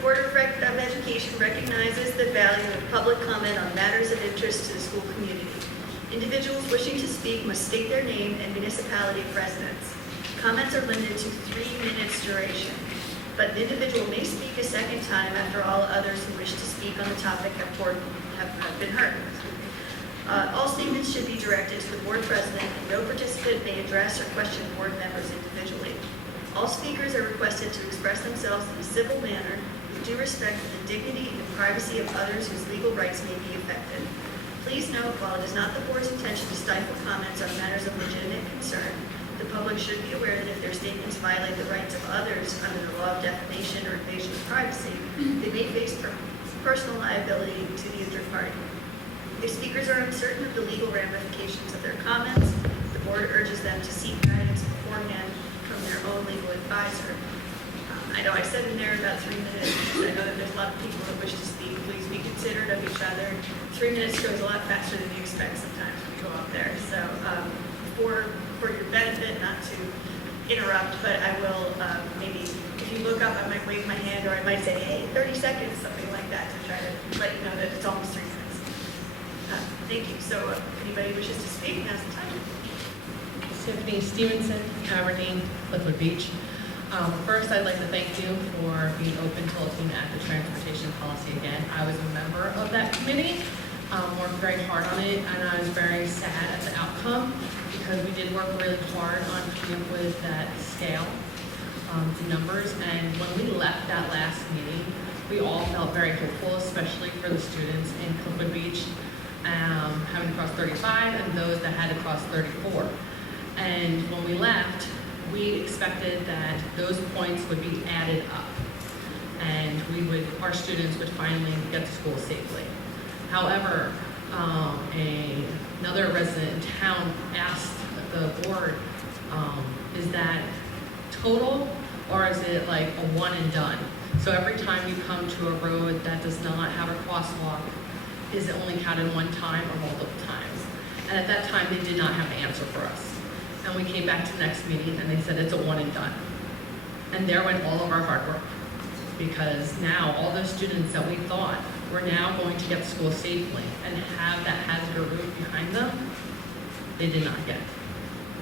Board of Education recognizes the value of public comment on matters of interest to the school community. Individuals wishing to speak must state their name and municipality of residence. Comments are limited to 3 minutes duration, but the individual may speak a second time after all others who wish to speak on the topic have been heard. All statements should be directed to the board president, and no participant may address or question board members individually. All speakers are requested to express themselves in a civil manner with due respect for the dignity and privacy of others whose legal rights may be affected. Please note, while it is not the board's intention to stifle comments on matters of legitimate concern, the public should be aware that if their statements violate the rights of others under the law of defamation or invasion of privacy, they may face personal liability to the injured party. If speakers are uncertain of the legal ramifications of their comments, the board urges them to seek guidance beforehand from their own legal advisor. I know I said in there about 3 minutes. I know that there's a lot of people that wish to speak. Please be considerate of each other. 3 minutes goes a lot faster than you expect sometimes when you go up there. So for your benefit, not to interrupt, but I will maybe, if you look up, I might wave my hand, or I might say, hey, 30 seconds, something like that, to try to let you know that it's almost 3 minutes. Thank you. So if anybody wishes to speak, now's the time. Tiffany Stevenson, Aberdeen, Cliffwood Beach. First, I'd like to thank you for being open to looking at the transportation policy again. I was a member of that committee, worked very hard on it, and I was very sad at the outcome because we did work really hard on coming up with that scale, the numbers, and when we left that last meeting, we all felt very hopeful, especially for the students in Cliffwood Beach, having to cross 35 and those that had to cross 34. And when we left, we expected that those points would be added up and our students would finally get to school safely. However, another resident in town asked the board, is that total or is it like a one and done? So every time you come to a road that does not have a crosswalk, is it only counted one time or multiple times? And at that time, they did not have an answer for us. And we came back to the next meeting and they said it's a one and done. And there went all of our hard work, because now all those students that we thought were now going to get to school safely and have that hazard route behind them, they did not get.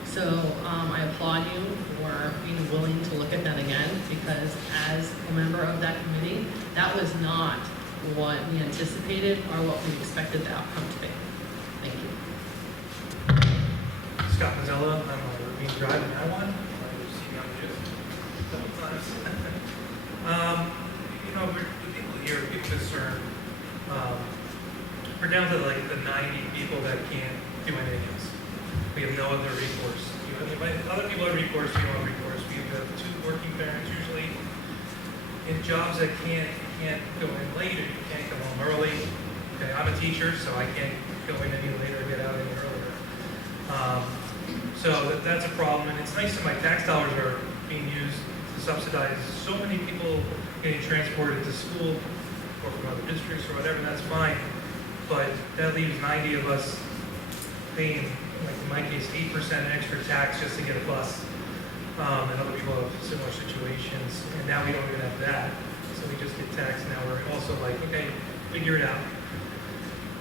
So I applaud you for being willing to look at that again, because as a member of that committee, that was not what we anticipated or what we expected the outcome to be. Thank you. Scott Mazzella, I'm on Ravine Drive in Iowa. I've seen you on the news a couple times. The people here are big concern. We're down to like the 90 people that can't do anything else. We have no other recourse. Other people have recourse, we don't have recourse. We have 2 working parents usually in jobs that can't go in late, or you can't go home early. Okay, I'm a teacher, so I can't go in any later, get out any earlier. So that's a problem, and it's nice that my tax dollars are being used to subsidize so many people getting transported to school or from other districts or whatever, that's fine. But that leaves 90 of us paying, like in my case, 8% extra tax just to get a bus. And other people have similar situations, and now we don't even have that. So we just get taxed. Now we're also like, okay, figure it out.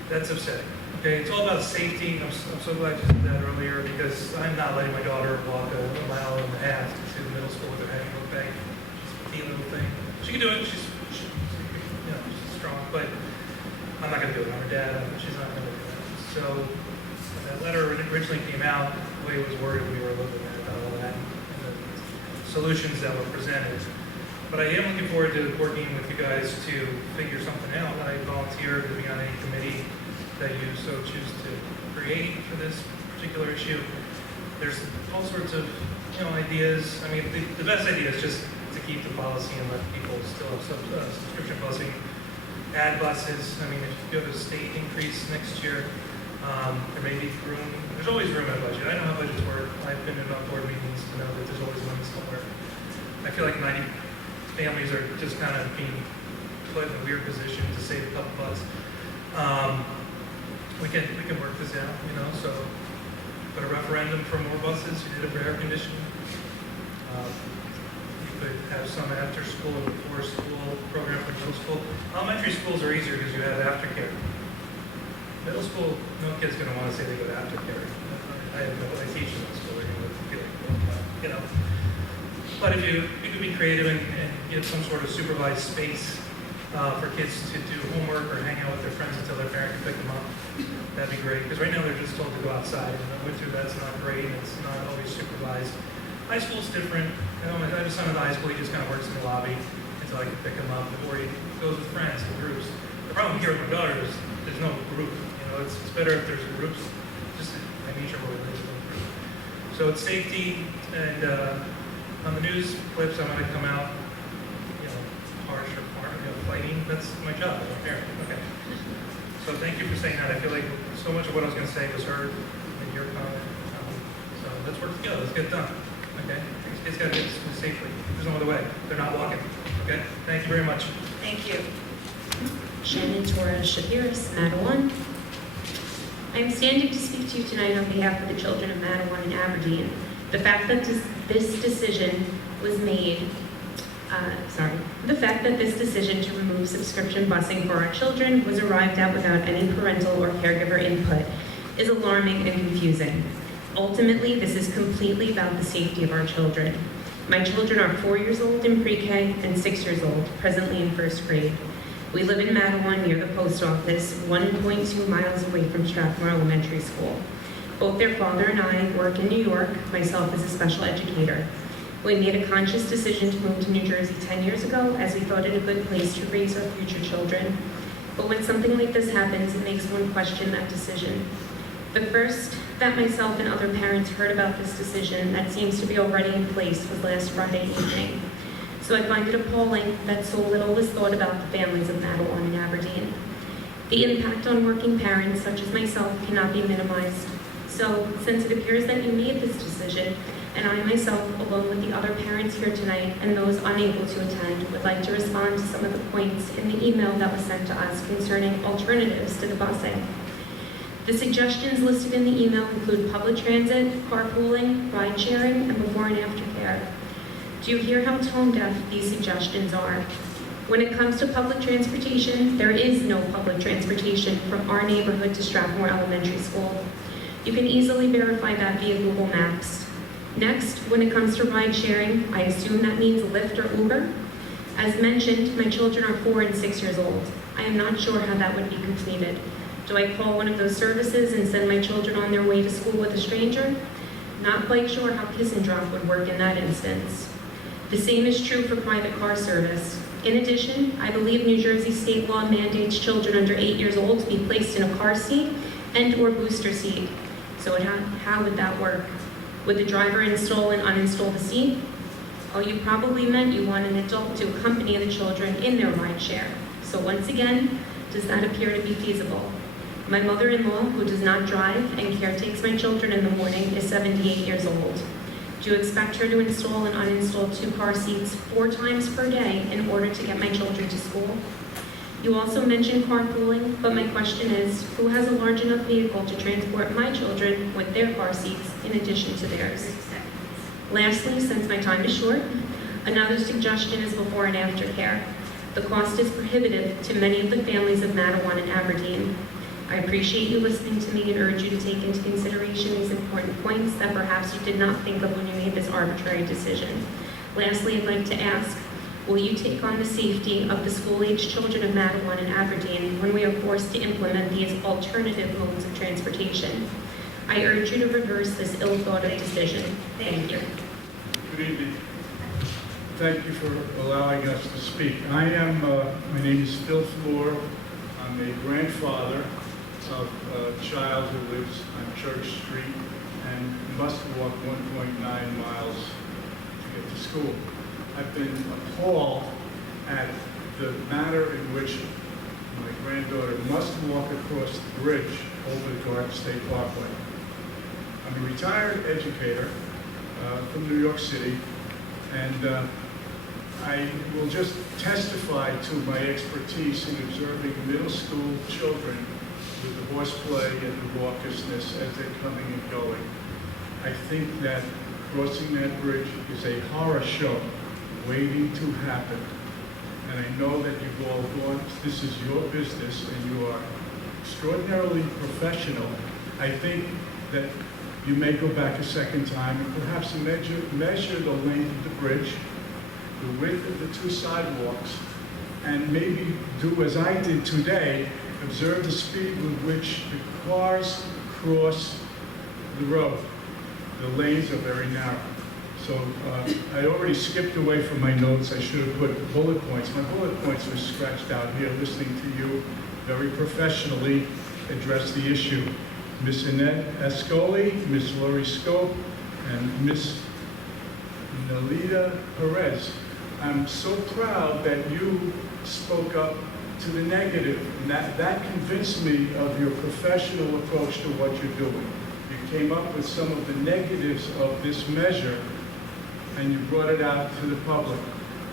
That's upsetting. Okay, it's all about safety. I'm so glad you said that earlier, because I'm not letting my daughter walk a mile and a half to the middle school with her heavy book bag. She's a petite little thing. She can do it. She's strong, but I'm not going to do it. I'm her dad. She's not going to do that. So when that letter originally came out, the way it was worded, we were looking at about all that and the solutions that were presented. But I am looking forward to working with you guys to figure something out. I volunteer to be on any committee that you so choose to create for this particular issue. There's all sorts of ideas. I mean, the best idea is just to keep the policy and let people still have subscription policy. Add buses. I mean, if you have a state increase next year, there may be room. There's always room in a budget. I know how budgets work. I've been in board meetings to know that there's always money somewhere. I feel like 90 families are just kind of being put in a weird position to save a couple bucks. We can work this out, so put a referendum for more buses. You did it for air conditioning. You could have have some after school and before school program for middle school. Elementary schools are easier because you have aftercare. Middle school, no kid's going to want to say they go to aftercare. I have no, I teach in school, they're going to feel like, well, you know. But if you could be creative and give some sort of supervised space for kids to do homework or hang out with their friends until their parent can pick them up, that'd be great. Because right now they're just told to go outside, and in the winter that's not great, and it's not always supervised. High school's different. You know, I have a son in high school, he just kind of works in the lobby until I can pick him up, or he goes with friends and groups. The problem here with my daughter is there's no group. You know, it's better if there's groups, just by nature where there's no group. So it's safety, and on the news clips I'm going to come out, you know, harsh or fighting. That's my job as a parent. Okay. So thank you for saying that. I feel like so much of what I was going to say was heard in your comment. So let's work together. Let's get it done. Okay? These kids got to get to school safely. There's no other way. They're not walking. Okay? Thank you very much. Thank you. Shannon Torres Shapiris, Madawan. I'm standing to speak to you tonight on behalf of the children of Madawan and Aberdeen. The fact that this decision was made, the fact that this decision to remove subscription busing for our children was arrived at without any parental or caregiver input is alarming and confusing. Ultimately, this is completely about the safety of our children. My children are 4 years old in pre-K and 6 years old, presently in first grade. We live in Madawan near the post office, 1.2 miles away from Strathmore Elementary School. Both their father and I work in New York, myself as a special educator. We made a conscious decision to move to New Jersey 10 years ago as we thought it a good place to raise our future children. But when something like this happens, it makes one question that decision. The first that myself and other parents heard about this decision that seems to be already in place was last Friday evening. So I find it appalling that so little was thought about the families of Madawan and Aberdeen. The impact on working parents, such as myself, cannot be minimized. So, since it appears that you made this decision, and I myself, along with the other parents here tonight and those unable to attend, would like to respond to some of the points in the email that was sent to us concerning alternatives to the busing. The suggestions listed in the email include public transit, carpooling, ride sharing, and before and after care. Do you hear how tone deaf these suggestions are? When it comes to public transportation, there is no public transportation from our neighborhood to Strathmore Elementary School. You can easily verify that via Google Maps. Next, when it comes to ride sharing, I assume that means Lyft or Uber. As mentioned, my children are 4 and 6 years old. I am not sure how that would be completed. Do I call one of those services and send my children on their way to school with a stranger? Not quite sure how Kiss and Drop would work in that instance. The same is true for private car service. In addition, I believe New Jersey state law mandates children under 8 years old to be placed in a car seat and/or booster seat. So how would that work? Would the driver install and uninstall the seat? Oh, you probably meant you want an adult to accompany the children in their ride share. So once again, does that appear to be feasible? My mother-in-law, who does not drive and caretakes my children in the morning, is 78 years old. Do you expect her to install and uninstall 2 car seats 4 times per day in order to get my children to school? You also mentioned carpooling, but my question is, who has a large enough vehicle to transport my children with their car seats in addition to theirs? Lastly, since my time is short, another suggestion is before and after care. The cost is prohibitive to many of the families of Madawan and Aberdeen. I appreciate you listening to me and urge you to take into consideration these important points that perhaps you did not think of when you made this arbitrary decision. Lastly, I'd like to ask, will you take on the safety of the school-aged children of Madawan and Aberdeen when we are forced to implement these alternative modes of transportation? I urge you to reverse this ill-thought-of decision. Thank you. Good evening. Thank you for allowing us to speak. My name is Phil Floor. I'm a grandfather of a child who lives on Church Street and must walk 1.9 miles to get to school. I've been appalled at the manner in which my granddaughter must walk across the bridge over the Garden State Parkway. I'm a retired educator from New York City, and I will just testify to my expertise in observing middle school children with the horseplay and the raucousness as they're coming and going. I think that crossing that bridge is a horror show waiting to happen. And I know that you've all gone, this is your business, and you are extraordinarily professional. I think that you may go back a second time and perhaps measure the length of the bridge, the width of the 2 sidewalks, and maybe do as I did today, observe the speed with which the cars cross the road. The lanes are very narrow. So I already skipped away from my notes. I should have put bullet points. My bullet points are scratched out here, listening to you very professionally address the issue. Ms. Annette Ascoli, Ms. Lori Scope, and Ms. Nalita Perez. I'm so proud that you spoke up to the negative, and that convinced me of your professional approach to what you're doing. You came up with some of the negatives of this measure, and you brought it out to the public.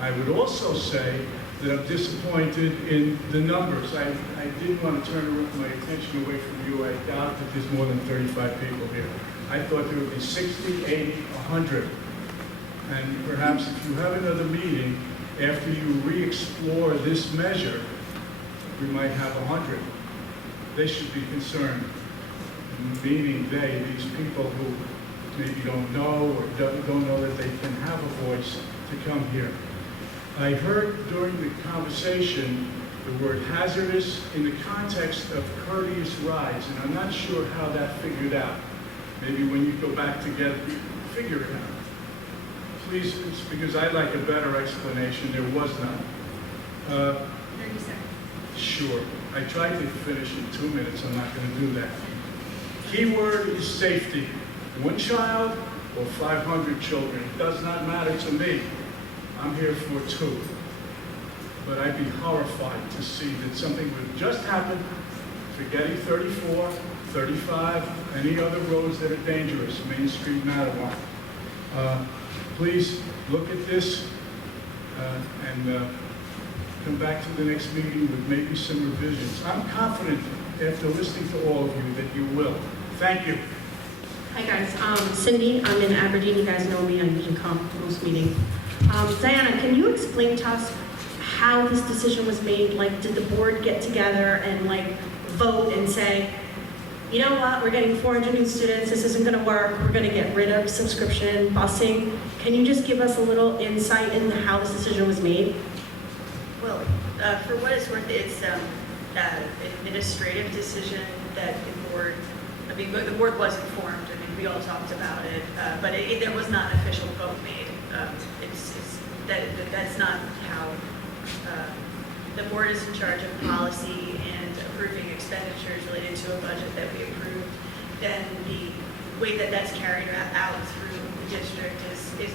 I would also say that I'm disappointed in the numbers. I didn't want to turn my attention away from you. I doubt that there's more than 35 people here. I thought there would be 60, 80, 100. And perhaps if you have another meeting, after you re-explore this measure, we might have 100. They should be concerned, meaning these people who maybe don't know or don't know that they can have a voice to come here. I heard during the conversation the word hazardous in the context of courteous rides, and I'm not sure how that figured out. Maybe when you go back together, figure it out. Please, it's because I'd like a better explanation. There was none. 30 seconds. Sure. I tried to finish in 2 minutes. I'm not going to do that. Keyword is safety. 1 child or 500 children. It does not matter to me. I'm here for 2. But I'd be horrified to see that something would just happen, forgetting 34, 35, any other roads that are dangerous, Main Street, Mattawan. Please look at this and come back to the next meeting with maybe some revisions. I'm confident, after listening to all of you, that you will. Thank you. Hi guys, Cindy, I'm in Aberdeen. You guys know me, I usually come to most meetings. Diana, can you explain to us how this decision was made? Like, did the board get together and like vote and say, you know what, we're getting 400 new students, this isn't gonna work, we're gonna get rid of subscription busing? Can you just give us a little insight into how this decision was made? Well, for what it's worth, it's an administrative decision that the board, the board was informed. We all talked about it, but there was not an official vote made. That's not how the board is in charge of policy and approving expenditures related to a budget that we approved. Then the way that that's carried out through the district is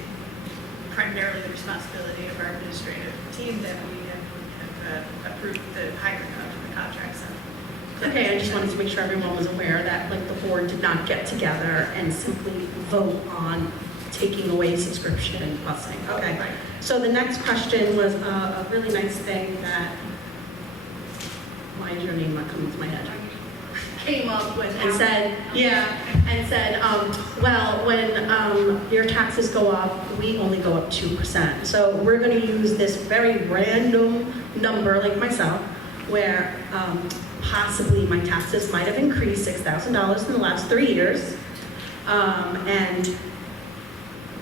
primarily the responsibility of our administrative team that we have approved the hiring of the contracts. Okay, I just wanted to make sure everyone was aware that like the board did not get together and simply vote on taking away subscription busing. Okay, Right. So the next question was a really nice thing that, why is your name not coming to my head? Came up with and said, and said, well, when your taxes go up, we only go up 2%. So we're going to use this very random number, like myself, where possibly my taxes might have increased $6,000 in the last 3 years. And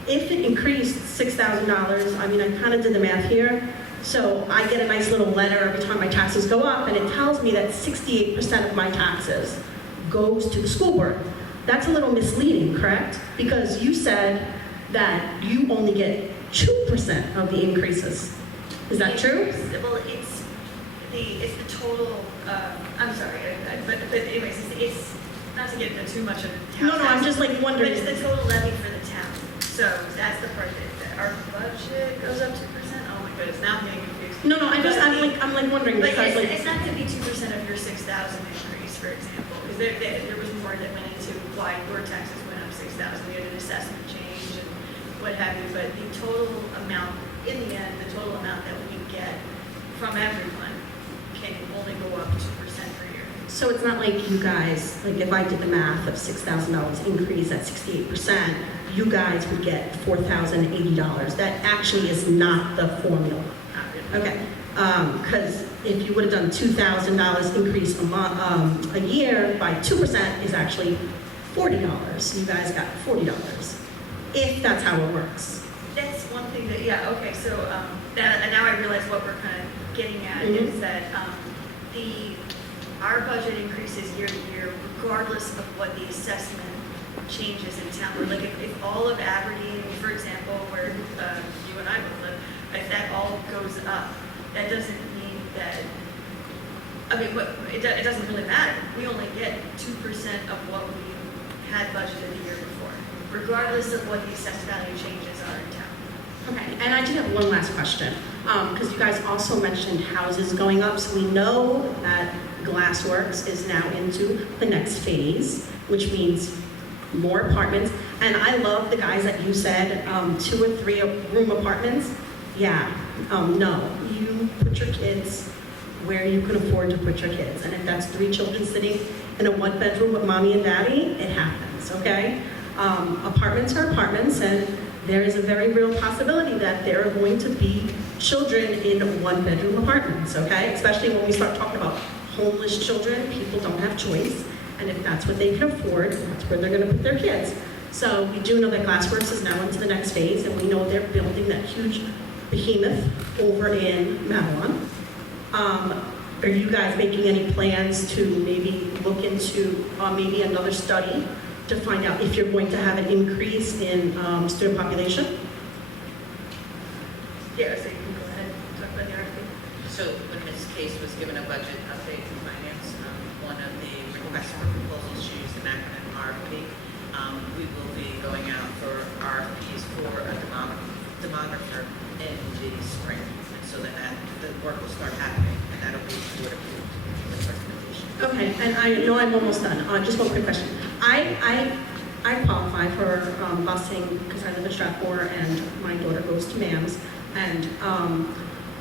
if it increased $6,000, I mean, I kind of did the math here. So I get a nice little letter every time my taxes go up, and it tells me that 68% of my taxes goes to the school board. That's a little misleading, correct? Because you said that you only get 2% of the increases. Is that true? Well, it's the total. I'm sorry, but anyways, it's not to get into too much of town. No, I'm just like wondering. But it's the total levy for the town. So that's the part that our budget goes up 2%. Oh my goodness, now I'm getting confused. No, I'm like wondering Like because it's not going to be 2% of your 6,000 increase, for example, because there was more that went into why your taxes went up 6,000. We had an assessment change and what have you. But the total amount, in the end, the total amount that we get from everyone can only go up 2% per year. So it's not like you guys, like if I did the math of $6,000 increase at 68%, you guys would get $4,080. That actually is not the formula. Okay, because if you would have done $2,000 increase a year by 2% is actually $40. You guys got $40, if that's how it works. That's one thing that, yeah, okay, so and now I realize what we're kind of getting at is that our budget increases year to year regardless of what the assessment changes in town. Or like if all of Aberdeen, for example, where you and I both live, if that all goes up, that doesn't mean that, I mean, it doesn't really matter. We only get 2% of what we had budgeted the year before, regardless of what the assessed value changes are in town. Okay, and I do have one last question, because you guys also mentioned houses going up, so we know that Glassworks is now into the next phase, which means more apartments, and I love the guys that you said, 2 or 3 room apartments. Yeah, no, you put your kids where you can afford to put your kids, and if that's 3 children sitting in a 1-bedroom with mommy and daddy, it happens, okay? Apartments are apartments, and there is a very real possibility that there are going to be children in 1-bedroom apartments, okay? Especially when we start talking about homeless children, people don't have choice, and if that's what they can afford, that's where they're gonna put their kids. So we do know that Glassworks is now into the next phase, and we know they're building that huge behemoth over in Madelon. Are you guys making any plans to maybe look into maybe another study to find out if you're going to have an increase in student population? Yeah, so you can go ahead and talk about the RFP. So when Ms. Case was given a budget update from finance, one of the requests for proposals, she used an acronym RFP. We will be going out for RFPs for a demographer in the spring, so that the work will start happening, and that'll be board approved with recommendation. Okay, and I know I'm almost done. Just one quick question. I qualify for busing because I live in Stratford and my daughter goes to MAMS. And,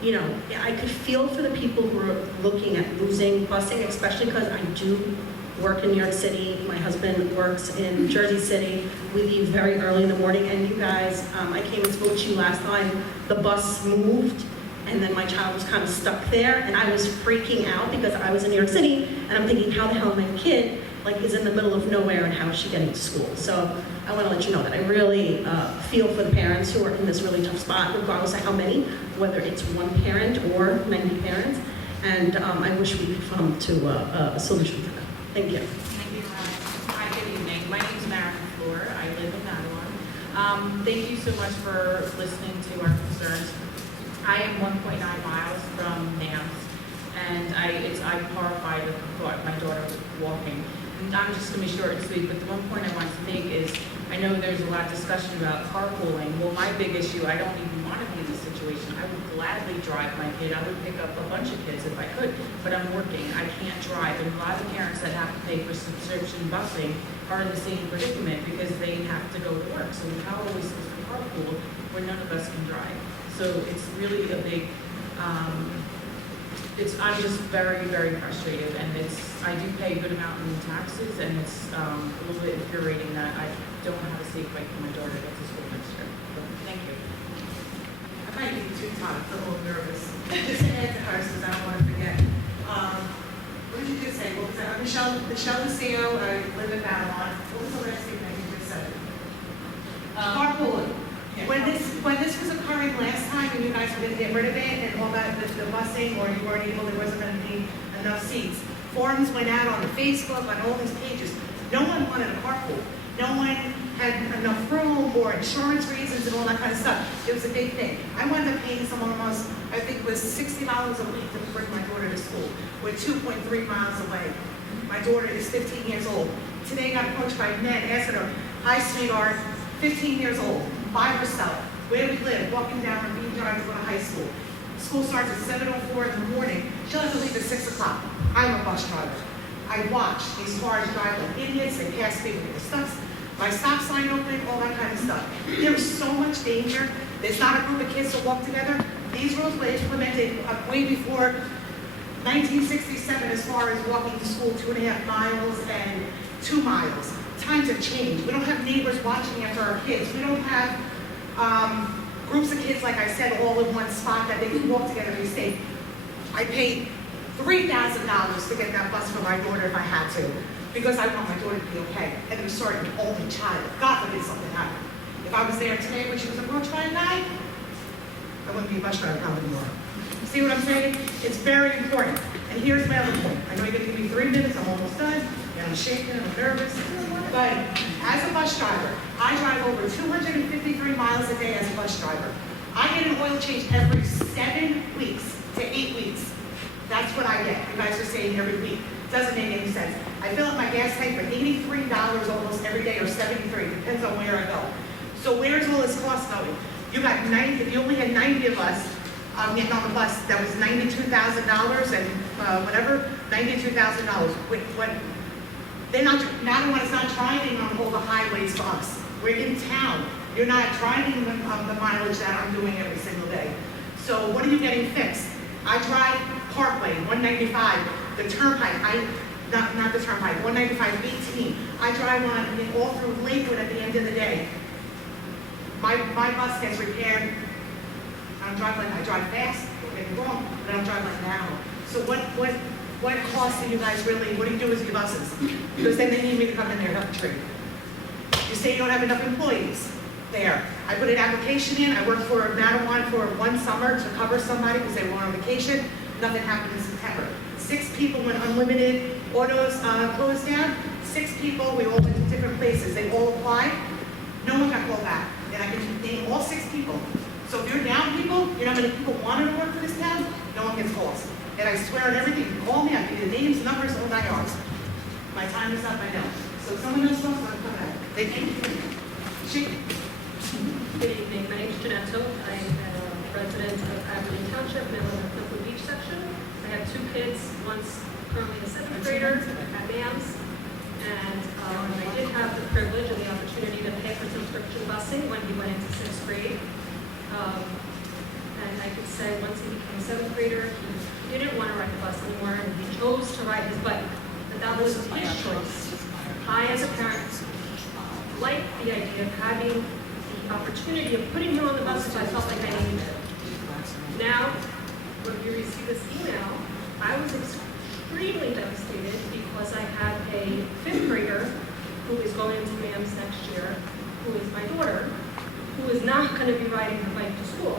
you know, I could feel for the people who are looking at losing busing, especially because I do work in New York City. My husband works in Jersey City. We leave very early in the morning. And you guys, I came and spoke to you last time. The bus moved. And then my child was kind of stuck there, and I was freaking out because I was in New York City, and I'm thinking, how the hell my kid is in the middle of nowhere, and how is she getting to school? So I want to let you know that I really feel for the parents who are in this really tough spot, regardless of how many, whether it's one parent or 90 parents. And I wish we could come to a solution for that. Thank you. Thank you. Hi, good evening. My name is Maren Floor. I live in Madelon. Thank you so much for listening to our concerns. I am 1.9 miles from NAMS, and I'm horrified at the thought my daughter walking. And I'm just going to be short and sweet, but the one point I want to make is, I know there's a lot of discussion about carpooling. Well, my big issue, I don't even want to be in this situation. I would gladly drive my kid. I would pick up a bunch of kids if I could, but I'm working. I can't drive. And a lot of parents that have to pay for subscription busing are in the same predicament because they have to go to work. So how are we supposed to carpool where none of us can drive? So it's really a big, I'm just very, very frustrated, and I do pay a good amount in taxes, and it's a little bit infuriating that I don't know how to save my daughter to get to school next year. So, thank you. I might be too tired, I'm a little nervous. Just to add to hers, because I don't want to forget. What did you just say? What was that? Michelle Lucio, I live in Madelon. What was the last thing that you just said? Carpooling. Yeah. When this was occurring last time and you guys were going to get rid of it and all that, the busing, or you weren't able, there wasn't going to be enough seats, forums went out on Facebook, on all these pages. No one wanted a carpool. No one had enough room or insurance reasons and all that kind of stuff. It was a big thing. I wound up paying someone almost, I think it was $60 a week to bring my daughter to school. We're 2.3 miles away. My daughter is 15 years old. Today I got approached by men asking her, hi sweetheart, 15 years old, by herself. Where do we live? Walking down Ravine Drive to go to high school. School starts at 7:04 in the morning. She'll have to leave at 6 o'clock. I'm a bus driver. I watch these cars drive like idiots. They pass me with the stops. My stop sign open, all that kind of stuff. There's so much danger. There's not a group of kids to walk together. These rules were implemented way before 1967 as far as walking to school 2.5 miles and 2 miles. times have changed. We don't have neighbors watching after our kids. We don't have groups of kids, like I said, all in one spot that they can walk together and be safe. I paid $3,000 to get that bus for my daughter if I had to, because I want my daughter to be okay. And it was sort of an only child. God forbid something happened. If I was there today when she was a girl trying to die, I wouldn't be a bus driver anymore. See what I'm saying? It's very important. And here's my other point. I know you're going to give me 3 minutes. I'm almost done. And I'm shaking. I'm nervous. But as a bus driver, I drive over 253 miles a day as a bus driver. I get an oil change every 7 weeks to 8 weeks. That's what I get. You guys are saying every week. Doesn't make any sense. I fill up my gas tank for $83 almost every day, or $73. Depends on where I go. So where's all this cost going? You got 90. If you only had 90 of us getting on the bus, that was $92,000 and whatever, $92,000. What? They're not. Madawan is not driving on all the highways for us. We're in town. You're not driving the mileage that I'm doing every single day. So what are you getting fixed? I drive Parkway 195, the Turnpike. Not the Turnpike, 195 18. I drive on all through Lakewood at the end of the day. My bus gets repaired. I drive fast, don't get me wrong, but I don't drive like now. So what cost do you guys really, what do you do with your buses? Because then they need me to come in there and help train. You say you don't have enough employees there. I put an application in, I worked for Madawan for 1 summer to cover somebody because they were on vacation. Nothing happened in September. 6 people when unlimited autos closed down. 6 people, we all went to different places. They all applied. No one got called back. And I can name all 6 people. So if you're down people, you know how many people wanted to work for this town? No one gets calls. And I swear on everything, you call me, I'll give you the names, numbers, all 9 yards. My time is up, I know. So if someone else wants, I'll come back. Thank you. Good evening, my name is Janetto. I'm a resident of Aberdeen Township, and I live in the Cliffwood Beach section. I have 2 kids, one's currently a 7th grader at MAMS, and I did have the privilege and the opportunity to pay for subscription busing when he went into 6th grade. And I could say once he became a 7th grader, he didn't want to ride the bus anymore, and he chose to ride his bike. But that was his choice. I, as a parent, like the idea of having the opportunity of putting him on the bus if I felt like I needed it. Now, when you receive this email, I was extremely devastated because I have a 5th grader who is going into MAMS next year, who is my daughter, who is not going to be riding her bike to school.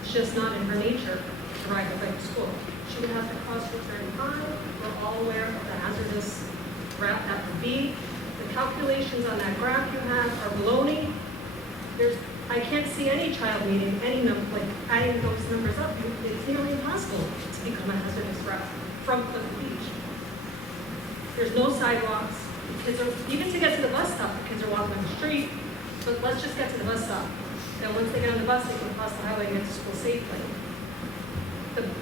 It's just not in her nature to ride her bike to school. She would have to cross Route 35. We're all aware of the hazardous route that would be. The calculations on that graph you have are baloney. I can't see any child meeting any number, like adding those numbers up. It's nearly impossible to become a hazardous route from Cliffwood Beach. There's no sidewalks. The kids are, even to get to the bus stop, the kids are walking on the street. But let's just get to the bus stop. And once they get on the bus, they can cross the highway and get to school safely.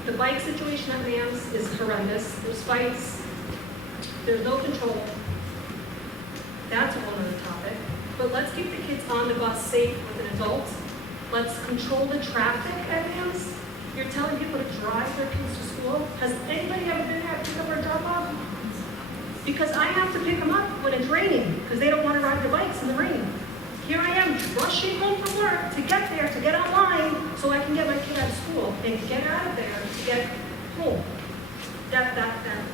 The bike situation at MAMS is horrendous. There's fights. There's no control. That's a whole other topic. But let's keep the kids on the bus safe with an adult. Let's control the traffic at MAMS. You're telling people to drive their kids to school. Has anybody ever been there to pick up or drop off? Because I have to pick them up when it's raining because they don't want to ride their bikes in the rain. Here I am rushing home from work to get there, to get online, so I can get my kid out of school and get out of there to get home. That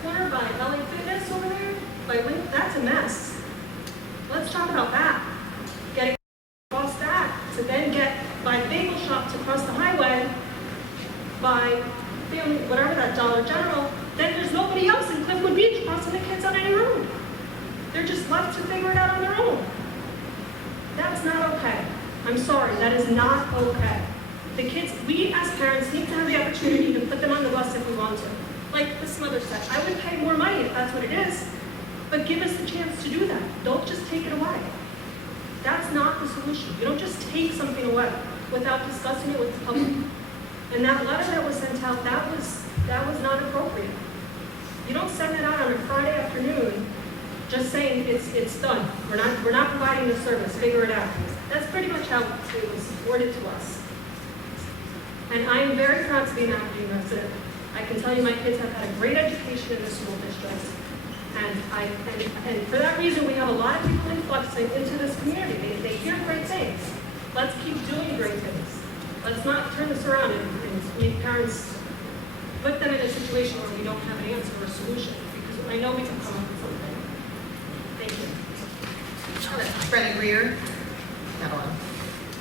corner by LA Fitness over there, by Wink, that's a mess. Let's talk about that. Getting across that to then get by Bagel Shop to cross the highway, by family, whatever that Dollar General, then there's nobody else in Cliffwood Beach crossing the kids on any road. They're just left to figure it out on their own. That's not okay. I'm sorry, that is not okay. The kids, we as parents need to have the opportunity to put them on the bus if we want to. Like this mother said, I would pay more money if that's what it is, but give us the chance to do that. Don't just take it away. That's not the solution. You don't just take something away without discussing it with the public. And that letter that was sent out, that was not appropriate. You don't send it out on a Friday afternoon just saying it's done. We're not providing the service. Figure it out. That's pretty much how it was worded to us. And I am very proud to be an Aberdeen resident. I can tell you my kids have had a great education in the school district. And for that reason, we have a lot of people influxing into this community. They hear great things. Let's keep doing great things. Let's not turn this around and make parents, put them in a situation where we don't have an answer or a solution, because I know we can come up with something. Thank you. Brenna Greer, Madeline.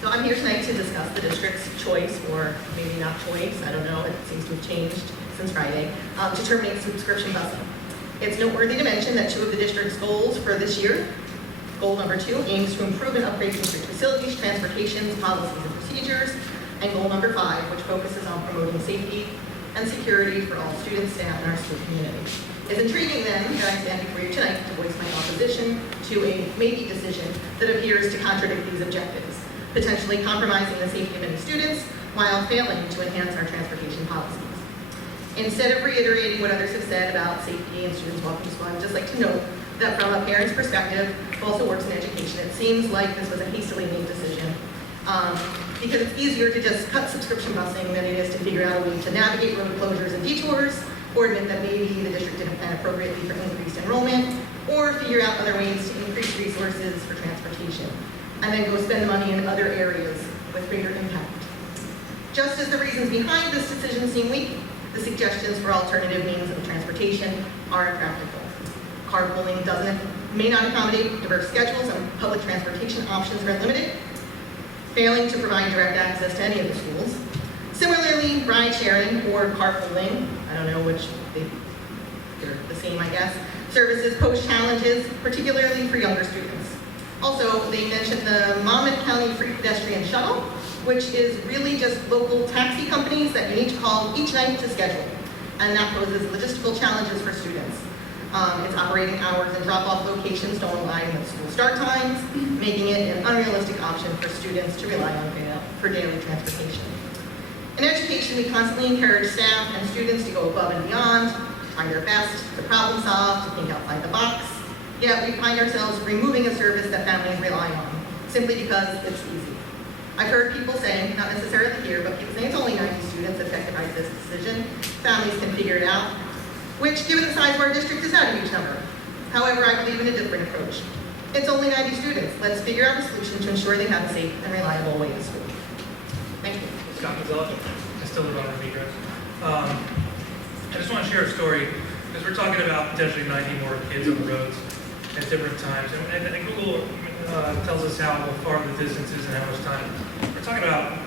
So I'm here tonight to discuss the district's choice, or maybe not choice, I don't know, it seems to have changed since Friday, to terminate subscription busing. It's noteworthy to mention that 2 of the district's goals for this year, goal number 2, aims to improve and upgrade district facilities, transportation, policies, and procedures, and goal number 5, which focuses on promoting safety and security for all students, staff, and our school community. It's intriguing then that I stand before you tonight to voice my opposition to a maybe decision that appears to contradict these objectives, potentially compromising the safety of many students while failing to enhance our transportation policies. Instead of reiterating what others have said about safety and students walking to school, I would just like to note that from a parent's perspective, who also works in education, it seems like this was a hastily made decision. Because it's easier to just cut subscription busing than it is to figure out a way to navigate road closures and detours, or admit that maybe the district didn't plan appropriately for increased enrollment, or figure out other ways to increase resources for transportation, and then go spend the money in other areas with greater impact. Just as the reasons behind this decision seem weak, the suggestions for alternative means of transportation are impractical. Carpooling may not accommodate diverse schedules, and public transportation options are limited, failing to provide direct access to any of the schools. Similarly, ride sharing or carpooling, I don't know which, they're the same, I guess, services pose challenges, particularly for younger students. Also, they mentioned the Monmouth County Free Pedestrian Shuttle, which is really just local taxi companies that you need to call each night to schedule. And that poses logistical challenges for students. Its operating hours and drop-off locations don't align with school start times, making it an unrealistic option for students to rely on for daily transportation. In education, we constantly encourage staff and students to go above and beyond, to try their best, to problem solve, to think outside the box. Yet we find ourselves removing a service that families rely on, simply because it's easy. I've heard people say, not necessarily here, but people saying it's only 90 students affected by this decision. Families can figure it out, which, given the size of our district, is not a huge number. However, I believe in a different approach. It's only 90 students. Let's figure out a solution to ensure they have a safe and reliable way to school. Thank you. Scott Mazzella, I still live on Ramiro. I just want to share a story, because we're talking about potentially 90 more kids on the roads at different times. And Google tells us how far the distance is and how much time. We're talking about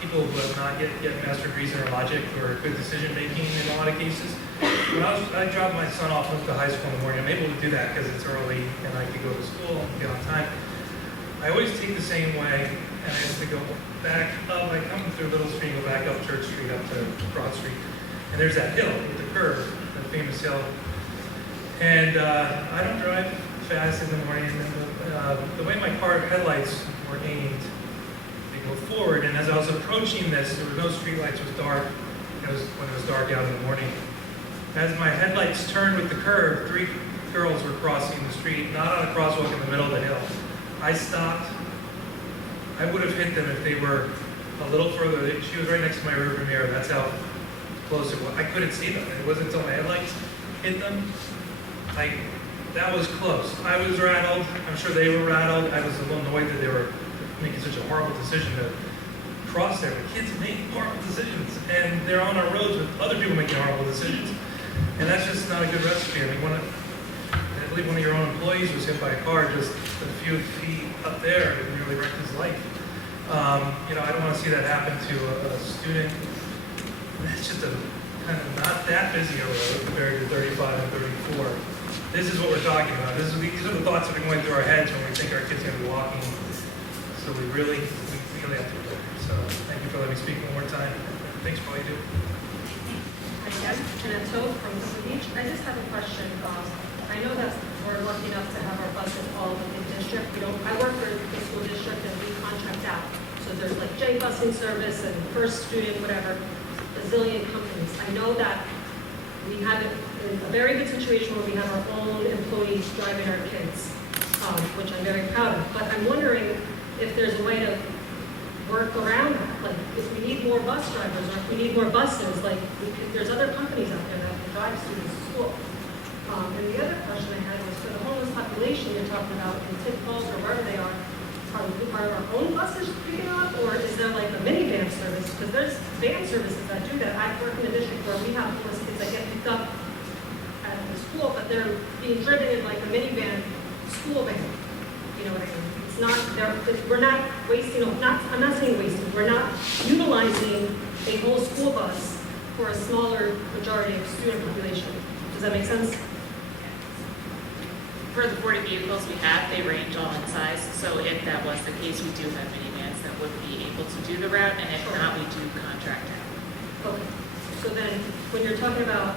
people who have not yet mastered reason or logic or good decision making in a lot of cases. When I drop my son off to high school in the morning, I'm able to do that because it's early and I can go to school and get on time. I always take the same way, and I have to go back up. I come through Little Street and go back up Church Street up to Broad Street. And there's that hill with the curve, that famous hill. And I don't drive fast in the morning. And the way my car headlights were aimed, they go forward. And as I was approaching this, there were no street lights. It was dark. It was when it was dark out in the morning. As my headlights turned with the curve, 3 girls were crossing the street, not on a crosswalk in the middle of the hill. I stopped. I would have hit them if they were a little further. She was right next to my rearview mirror. That's how close it was. I couldn't see them. It wasn't until my headlights hit them. That was close. I was rattled. I'm sure they were rattled. I was a little annoyed that they were making such a horrible decision to cross there. The kids make horrible decisions, and they're on our roads with other people making horrible decisions. And that's just not a good recipe. I mean, I believe one of your own employees was hit by a car just a few feet up there and nearly wrecked his life. I don't want to see that happen to a student. It's just a kind of not that busy a road compared to 35 and 34. This is what we're talking about. These are the thoughts that are going through our heads when we think our kid's going to be walking. So we really have to do it. So thank you for letting me speak one more time. Thanks for all you do. Again, and so from the beach, I just have a question. I know that we're lucky enough to have our buses all in district. I work for the school district and we contract out. So there's like J busing service and first student, whatever, a zillion companies. I know that we have a very good situation where we have our own employees driving our kids, which I'm very proud of. But I'm wondering if there's a way to work around that. Like if we need more bus drivers or if we need more buses, like there's other companies out there that can drive students to school. And the other question I had was for the homeless population you're talking about in pitfalls or wherever they are our own buses picking up, or is there like a minivan service? Because there's van services that do that. I work in a district where we have homeless kids that get picked up at the school, but they're being driven in like a minivan school van. You know what I mean? It's not, we're not wasting, I'm not saying wasting, we're not utilizing a whole school bus for a smaller majority of student population. Does that make sense? For the 40 vehicles we have, they range all in size, so if that was the case, we do have minivans that would be able to do the route, and if not, we do contract out. Okay. So then, when you're talking about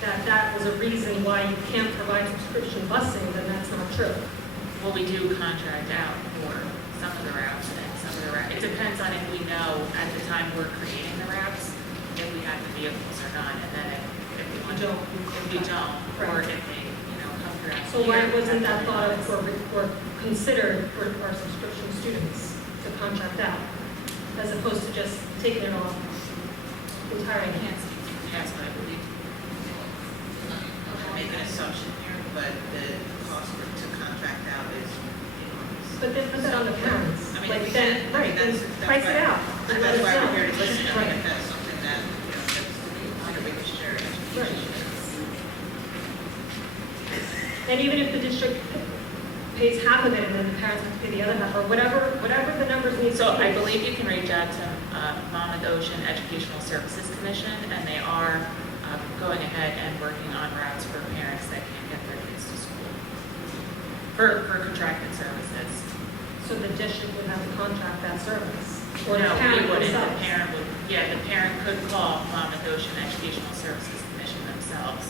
that was a reason why you can't provide subscription busing, then that's not true. Well, we do contract out for some of the routes, and some of the routes, it depends on if we know at the time we're creating the routes, if we have the vehicles or not, and then if we want to, if we don't, or if they, come throughout. So why wasn't that thought of or considered for our subscription students to contract out, as opposed to just taking it off entirely? I can't speak to the past, but I believe, I'm making an assumption here, but the cost to contract out is enormous. But then put that on the parents. I mean, Like we then, can, right, then that's price it why- out. And let That's us why know. we're here to listen. I mean, Right. if that's something that, that's to be under the shared education. And even if the district pays half of it and then the parents have to pay the other half, or whatever the numbers need to be. So I believe you can reach out to Monmouth Ocean Educational Services Commission, and they are going ahead and working on routes for parents that can't get their kids to school for contracted services. So the district would have to contract that service? Or the No, we parent wouldn't. themselves? The parent would, yeah, the parent could call Monmouth Ocean Educational Services Commission themselves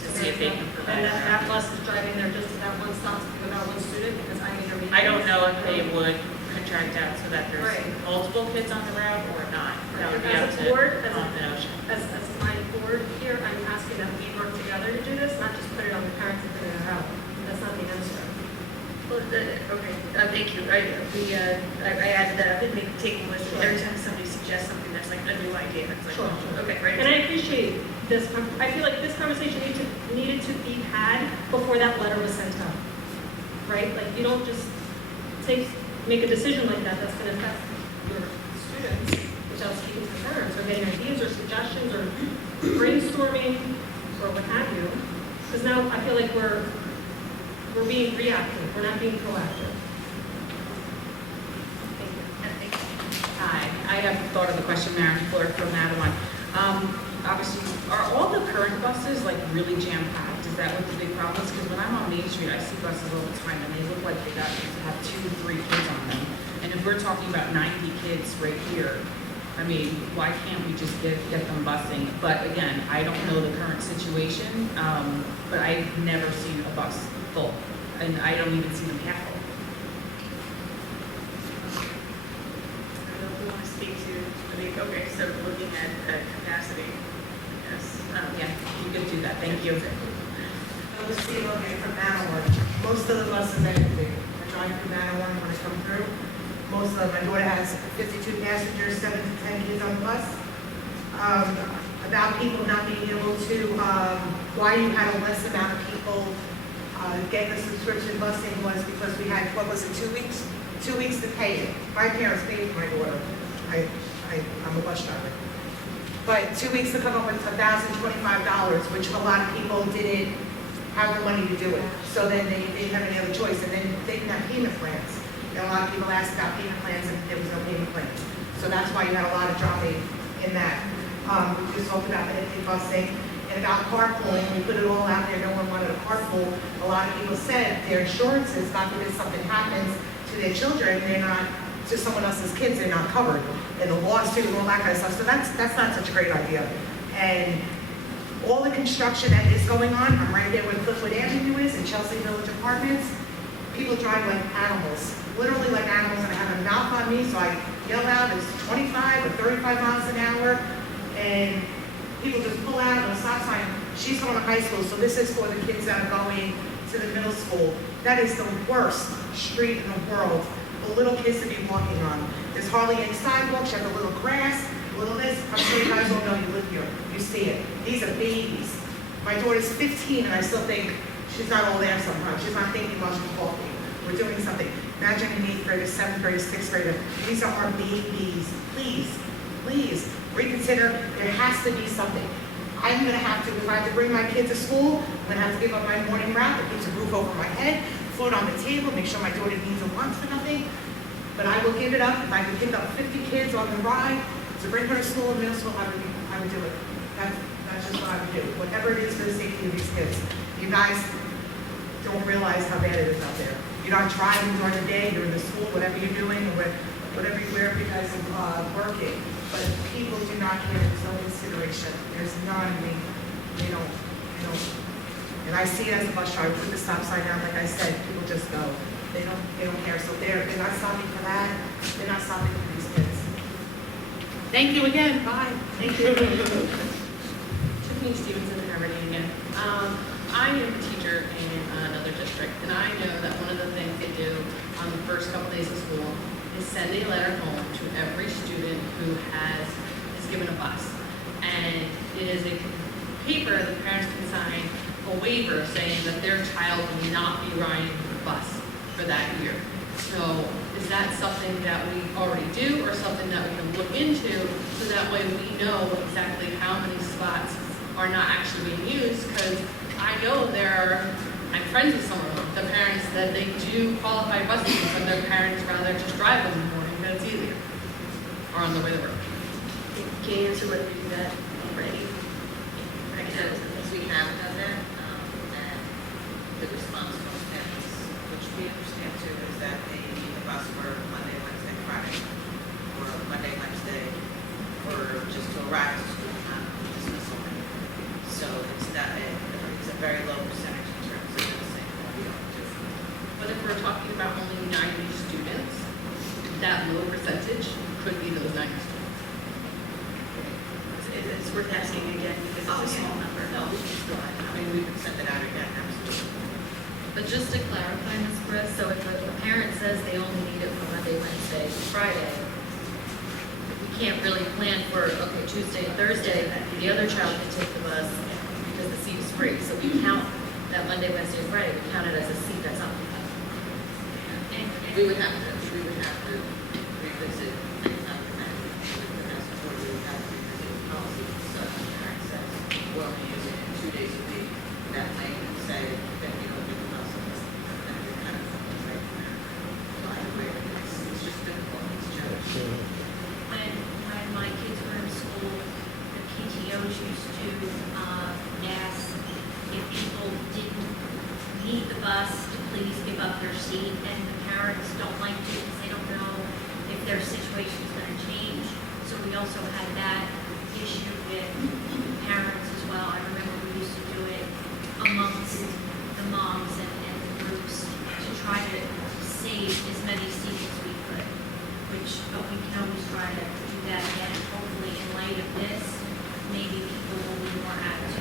to see if they can provide And a that route. bus is driving there just at that one stop without one student, because I need to read. I don't know if they would contract out so that there's Right. multiple kids on the route or not. That would be up As a to board, Monmouth Ocean. as my board here, I'm asking that we work together to do this, not just put it on the parents and figure it out. That's not the answer. Well, okay, thank you. I added that, I didn't make taking list. Sure. Every time somebody suggests something that's like a new idea, it's like, Sure. okay, right. And I appreciate this, I feel like this conversation needed to be had before that letter was sent out. Right? Like, you don't just make a decision like that that's gonna affect your students without speaking to parents, or getting ideas or suggestions, or brainstorming, or what have you. Because now I feel like we're being reactive, we're not being proactive. Thank you. Hi, I have thought of the question, Maren Fleur from Mattawan. Obviously, are all the current buses like really jam-packed? Is that what the big problem is? Because when I'm on Main Street, I see buses all the time and they look like they have 2 or 3 kids on them. And if we're talking about 90 kids right here, I mean, why can't we just get them busing? But again, I don't know the current situation, but I've never seen a bus full, and I don't even see them half full. I don't know if we want to speak to, okay, so looking at capacity, yes. Yeah, you could do that, thank you. I was seeing on here from Mattawan, most of the buses are empty. I drive through Mattawan when I come through. Most of them, my daughter has 52 passengers, 7 to 10 kids on the bus. About people not being able to, why you had a less amount of people get the subscription busing was because we had, what was it, 2 weeks? 2 weeks to pay it. My parents paid for my daughter. I'm a bus driver. But 2 weeks to come up with $1,025, which a lot of people didn't have the money to do it. So then they didn't have any other choice, and then they didn't have payment plans. And a lot of people asked about payment plans, and there was no payment plan. So that's why you had a lot of dropping in that. We just talked about the empty busing and about carpooling. We put it all out there. No one wanted a carpool. A lot of people said their insurances, God forbid something happens to their children, they're not, to someone else's kids, they're not covered. And the lawsuit and all that kind of stuff. So that's not such a great idea. And all the construction that is going on, I'm right there where Cliffwood Avenue is in Chelsea Village Apartments. People drive like animals, literally like animals, and I have a knock on me, so I yell out, it's 25 or 35 miles an hour, and people just pull out on a stop sign. She's going to high school, so this is for the kids that are going to the middle school. That is the worst street in the world for little kids to be walking on. There's hardly any sidewalks, you have a little grass, a little this. I'm sure you guys all know you live here, you see it. These are babies. My daughter's 15, and I still think she's not all there sometimes. She's not thinking while she's walking. We're doing something. Imagine an 8th grader, 7th grader, 6th grader. These are our babies. Please, please reconsider. There has to be something. I'm going to have to, if I have to bring my kid to school, I'm going to have to give up my morning route that keeps a roof over my head, food on the table, make sure my daughter needs and wants for nothing. But I will give it up. If I could pick up 50 kids on the ride to bring her to school in middle school, I would do it. That's just what I would do. Whatever it is for the safety of these kids. You guys don't realize how bad it is out there. You're not driving during the day, you're in the school, whatever you're doing, or whatever you guys are working. But people do not care, there's no consideration. There's none, they don't. And I see it as a bus driver, put the stop sign down, like I said, people just go. They don't care. So they're not stopping for that, they're not stopping for these kids. Thank you again, bye. Thank you. Tiffany Stevenson, Aberdeen again. I am a teacher in another district, and I know that one of the things they do on the first couple days of school is send a letter home to every student who is given a bus. And it is a paper the parents can sign a waiver saying that their child will not be riding the bus for that year. So is that something that we already do or something that we can look into so that way we know exactly how many spots are not actually being used? Because I know I'm friends with some of them, the parents that they do qualify buses, but their parents rather just drive them in the morning, because it's easier, or on the way to work. Can you answer whether you do that already? We have done that, and the response from parents, which we understand too, is that they need the bus for Monday, Wednesday, Friday, or Monday, Wednesday, or just to arrive to school, not dismissal. So it's a very low percentage in terms of the same what we don't do. But if we're talking about only 90 students, that low percentage could be those 90 students. It's worth asking again because it's a small number. No, we can still, we can send it out again, absolutely. But just to clarify, Ms. Briss, so if a parent says they only need it for Monday, Wednesday, Friday, we can't really plan for, okay, Tuesday, Thursday, the other child can take the bus because the seat is free. So we count that Monday, Wednesday, Friday, we count it as a seat that's occupied. We would have to revisit, we would have to revisit policy, so parent says, we're only using it 2 days a week, that may say that you don't do the bus, then you're kind of right there. So I agree, it's just difficult, it's challenging. When my kids were in school, the PTOs used to ask if people didn't need the bus to please give up their seat, and the parents don't like to because they don't know if their situation's going to change. So we also had that issue with parents as well. I remember we used to do it amongst the moms and the groups to try to save as many seats as we could, but we can always try to do that again. Hopefully, in light of this, maybe people will be more apt to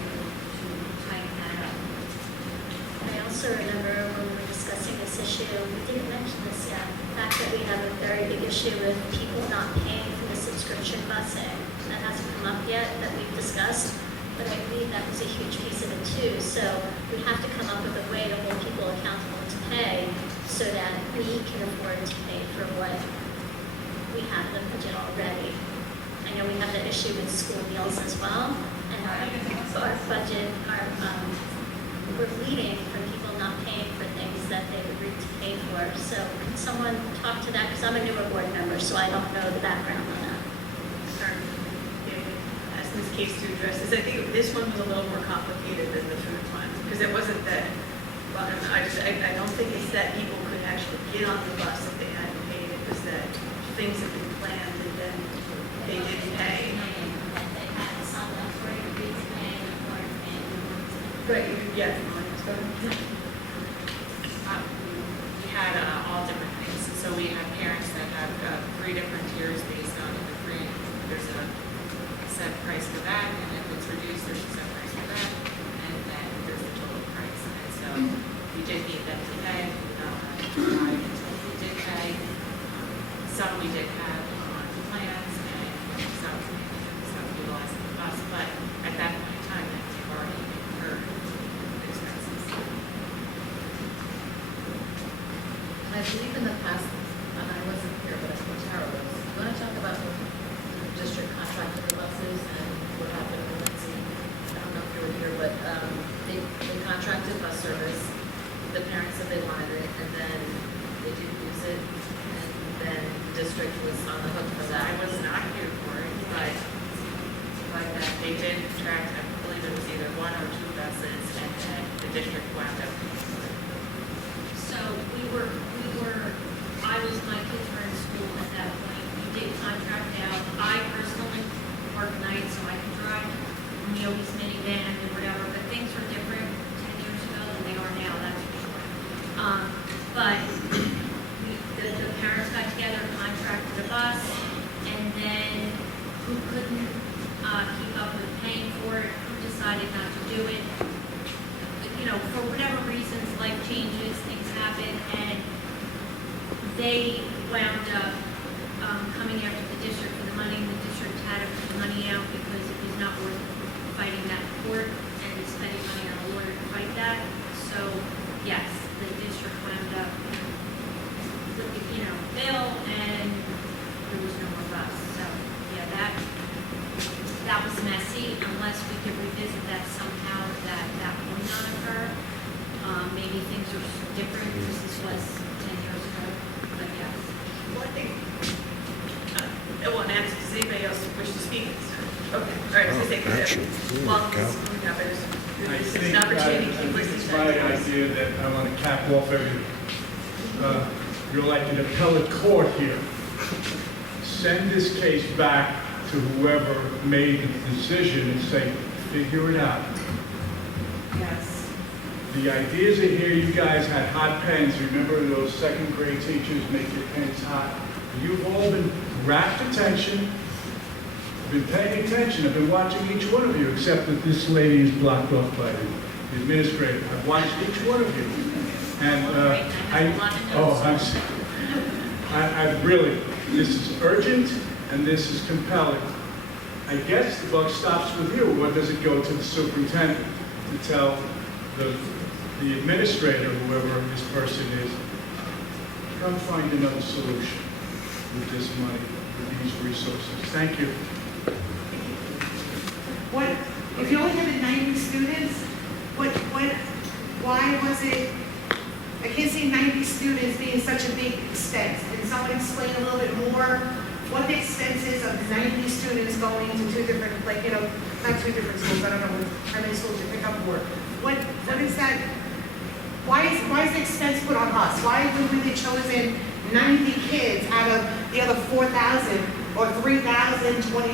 tighten that up. I also remember when we were discussing this issue, we didn't mention this yet, the fact that we have a very big issue with people not paying for the subscription busing. That hasn't come up yet that we've discussed, but I believe that was a huge piece of it too. So we have to come up with a way to hold people accountable to pay so that we can afford to pay for what we have in the budget already. I know we have that issue with school meals as well, and our budget, we're bleeding for people not paying for things that they've agreed to pay for. So can someone talk to that? Because I'm a newer board member, so I don't know the background on that. Ask Ms. Case to address this. I think this one was a little more complicated than the food one because it wasn't that. Well, I don't think it's that people could actually get on the bus if they hadn't paid. It was that things had been planned and then they didn't pay. They had some that were agreed to pay and weren't paying. Right. Yeah. We had all different things. So we have parents that have 3 different tiers based on the free. There's a set price for that, and if it's reduced, there's a set price for that, and then there's the total price. And so we did need them to pay. Until we did pay. Some we did have on plans, and some utilizing the bus. But at that point in time, they've already incurred they wound up coming after the district for the money, and the district had to put the money out because it was not worth fighting that in court and spending money on a lawyer to fight that. So, yes, the district wound up flipping, bill, and there was no more bus. So, yeah, that was messy. Unless we could revisit that somehow, that would not occur. Maybe things are different because this was 10 years ago, but yes. Well, I think, I want to ask, does anybody else wish to speak? Okay, all right, so say, well, yeah, but it's an opportunity to keep listening. It's my idea that I want to cap off everything. You're like an appellate court here. Send this case back to whoever made the decision and say, figure it out. Yes. The ideas are here. You guys had hot pens. Remember those second grade teachers make your pens hot? You've all been rapt attention, been paying attention. I've been watching each one of you, except that this lady is blocked off by the administrator. I've watched each one of you. And I really, this is urgent and this is compelling. I guess the buck stops with you. Or does it go to the superintendent to tell the administrator, whoever this person is, come find another solution with this money, with these resources. Thank you. What, if you only had 90 students, why was it, I can't see 90 students being such a big expense. Can someone explain a little bit more what the expense is of 90 students going to two different, not two different schools, I don't know how many schools you pick up for. What is that? Why is the expense put on us? Why have we really chosen 90 kids out of the other 4,000 or 3,020,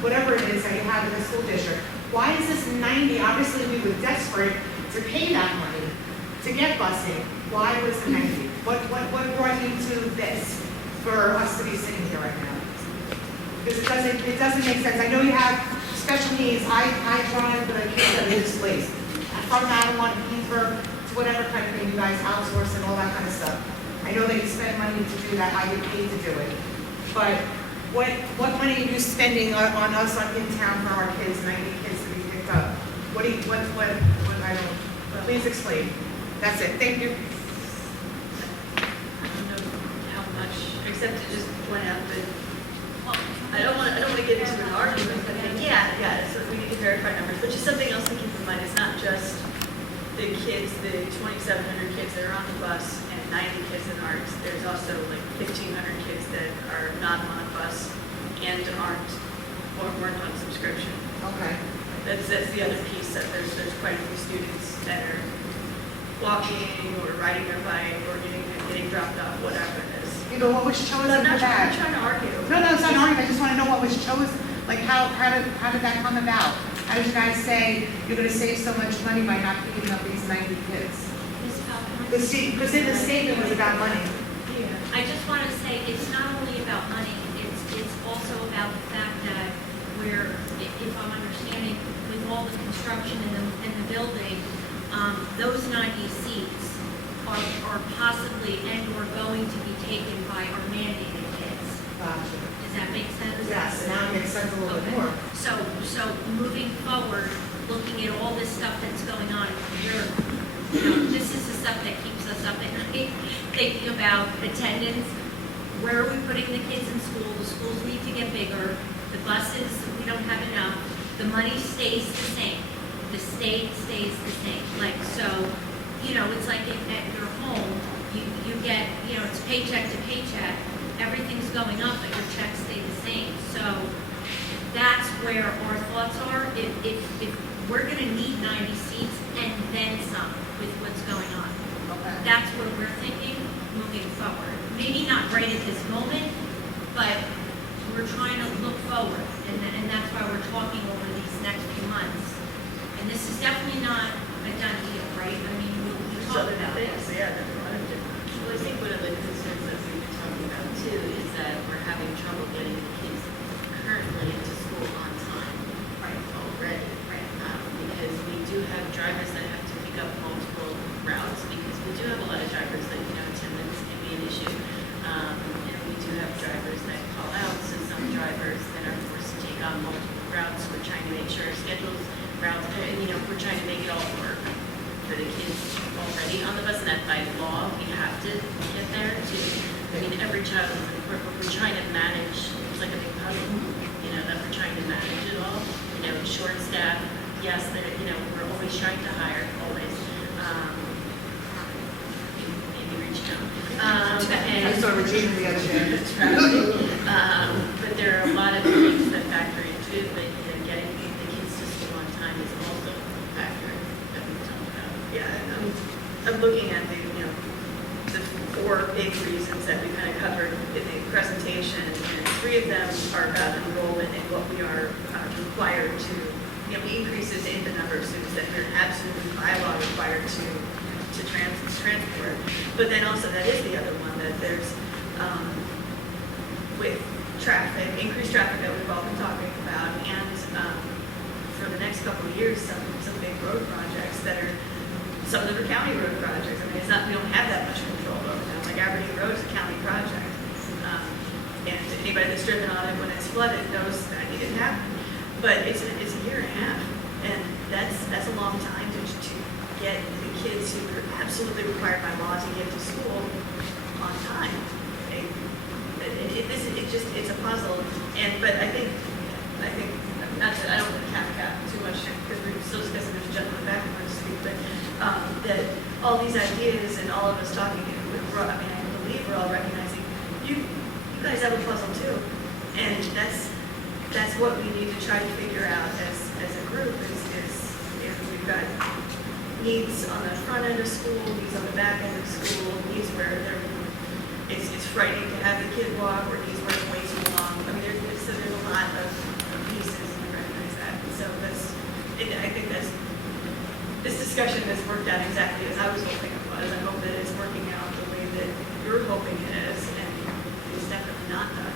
whatever it is that you have in the school district? Why is this 90? Obviously, we were desperate to pay that money to get busing. Why was the 90? What brought you to this for us to be sitting here right now? Because it doesn't make sense. I know you have special needs. I drive the kids that are displaced. From Madeline, Heathrow, to whatever kind of thing you guys outsource and all that kind of stuff. I know that you spend money to do that. I get paid to do it. But what money are you spending on us in town for our kids, 90 kids to be picked up? I don't, please explain. That's it. Thank you. I don't know how much, except to just point out that, I don't want to get into an argument, but so we need to verify numbers, which is something else to keep in mind. It's not just the kids, the 2,700 kids that are on the bus and 90 kids that aren't. There's also like 1,500 kids that are not on a bus and weren't on subscription. Okay. That's the other piece, that there's quite a few students that are walking or riding their bike or getting dropped off, whatever it is. What was chosen I'm for not that? trying to argue. No, it's not an argument. I just want to know what was chosen. Like, how did that come about? How did you guys say you're going to save so much money by not picking up these 90 kids? Because in the statement was about money. I just want to say it's not only about money, it's also about the fact that we're, if I'm understanding, with all the construction in the building, those 90 seats are possibly and or going to be taken by our mandated kids. Gotcha. Does that make sense? Yes, now it makes sense a little bit more. So moving forward, looking at all this stuff that's going on, this is the stuff that keeps us up at night, thinking about attendance. Where are we putting the kids in school? The schools need to get bigger. The buses, we don't have enough. The money stays the same. The state stays the same. It's like at your home, you get, it's paycheck to paycheck. Everything's going up, but your checks stay the same. So that's where our thoughts are. If we're going to need 90 seats and then some with what's going on. Okay. That's what we're thinking moving forward. Maybe not right at this moment, but we're trying to look forward, and that's why we're talking over these next few months. And this is definitely not a done deal, right? I mean, we'll talk about it. Well, I think one of the concerns that we've been talking about too is that we're having trouble getting the kids currently to school on time already. Right. Because we do have drivers that have to pick up multiple routes, because we do have a lot of drivers that, attendance can be an issue. multiple routes. We're trying to make sure our schedules, routes, and, you know, we're trying to make it all work for the kids already on the bus, and that by law, you have to get there to, I mean, every child, we're trying to manage, it's like a big puzzle, you know, that we're trying to manage it all, you know, short staff, yes, there, you know, we're always trying to hire, always, maybe reach out. I saw Regina the other day. But there are a lot of things that factor into it, but, you know, getting the kids to school on time is also a factor that we talk about. Yeah, and I'm looking at the, you know, the 4 big reasons that we kind of covered in the presentation, and 3 of them are about enrollment and what we are required to, you know, increases in the number of students that we're absolutely by law required to transport. But then also that is the other one, that there's, with traffic, increased traffic that we've all been talking about, and for the next couple of years, some big road projects that are, some of them are county road projects. I mean, it's not, we don't have that much control over them. Like Aberdeen Road is a county project. And anybody that's driven on it when it's flooded knows that it didn't happen. But it's a year and a half, and that's a long time to get the kids who are absolutely required by law to get to school on time. It's a puzzle, but I think not to, I don't want to cap too much because we're still discussing this gentleman back and forth to speak, but that all these ideas and all of us talking, I mean, I believe we're all recognizing you guys have a puzzle too, and that's what we need to try to figure out as a group is if we've got needs on the front end of school, needs on the back end of school, needs where it's frightening to have the kid walk, or needs where it's way too long. I mean, there's a lot of pieces, and we recognize that. So I think this discussion has worked out exactly as I was hoping it was. I hope that it's working out the way that you're hoping it is, and it's definitely not done.